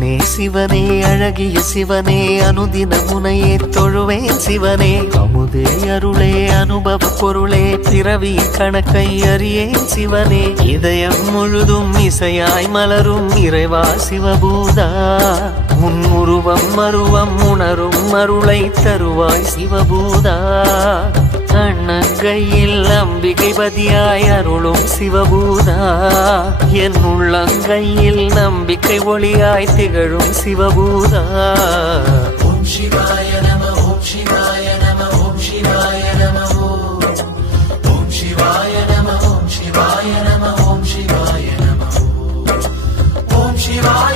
சிவனே சிவனே அழகிய சிவனே அனுதின முனையே தொழுவேன் சிவனே அமுதே அருளே அனுபவ பொருளே பிறவி கணக்கை அறியேன் சிவனே இதயம் முழுதும் இசையாய் மலரும் இறைவா சிவபூதா உன் உருவம் மருவம் உணரும் அருளை தருவாய் சிவபூதா கண்ணங்கையில் அம்பிகை பதியாய் அருளும் சிவபூதா என் உள்ளங்கையில் நம்பிக்கை ஒளியாய் திகழும் சிவபூதா ஓம் சிவாய நம ஓம் சிவாய நம ஓம் சிவாய நம ஓம் சிவாய நம ஓம் சிவாய நம ஓம் சிவாய நம ஓம் சிவாய